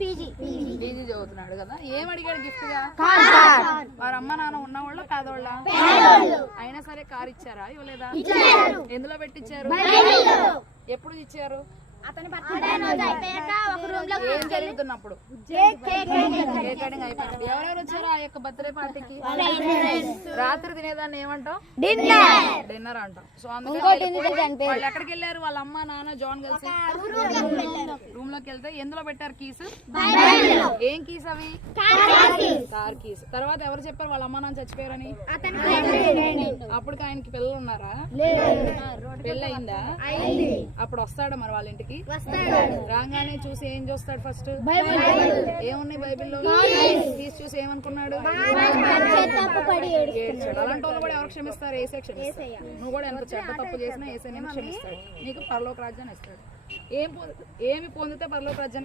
PG చదువుతున్నాడు కదా. ఏం అడిగాడు గిఫ్ట్ గా? వారి అమ్మ నాన్న ఉన్నవాళ్ళ పేదవాళ్ళ? అయినా సరే కార్ ఇచ్చారా ఇవ్వలేదా? ఎందులో పెట్టించారు? ఎప్పుడు ఇచ్చారు? ఏం జరుగుతున్నప్పుడు? కేక్ కటింగ్ అయిపోయినప్పుడు. ఎవరెవరు వచ్చారు ఆ యొక్క బర్త్డే పార్టీకి? రాత్రి తినేదాన్ని ఏమంటాం? డిన్నర్ అంటాం. సో అందుకని వాళ్ళు ఎక్కడికి వెళ్ళారు? వాళ్ళ అమ్మ నాన్న జాన్ కలిసి రూమ్ లోకి వెళ్తే ఎందులో పెట్టారు కీస్? ఏం కీస్ అవి? Car keys. తర్వాత ఎవరు చెప్పారు వాళ్ళ అమ్మ నాన్న చచ్చిపోయారని? అప్పుడు ఆయనకి పిల్లలు ఉన్నారా? పెళ్ళి అయిందా? అప్పుడు వస్తాడా మరి వాళ్ళ ఇంటికి? రాగానే చూసి ఏం చూస్తాడు? ఫస్ట్ ఏమున్నాయి బైబిల్లో? తీసి చూసి ఏమనుకున్నాడు? ఏడ్చాడు. అలాంటి వాళ్ళు కూడా ఎవరు క్షమిస్తారు? ఏసే క్షమిస్తాడు. నువ్వు కూడా ఎంత చెడ్డ తప్పు చేసినా ఏసే నేను క్షమిస్తాడు. నీకు పరలోక రాజ్యాన్ని ఇస్తాడు. ఏమి పొందితే పరలోక రాజ్యానికి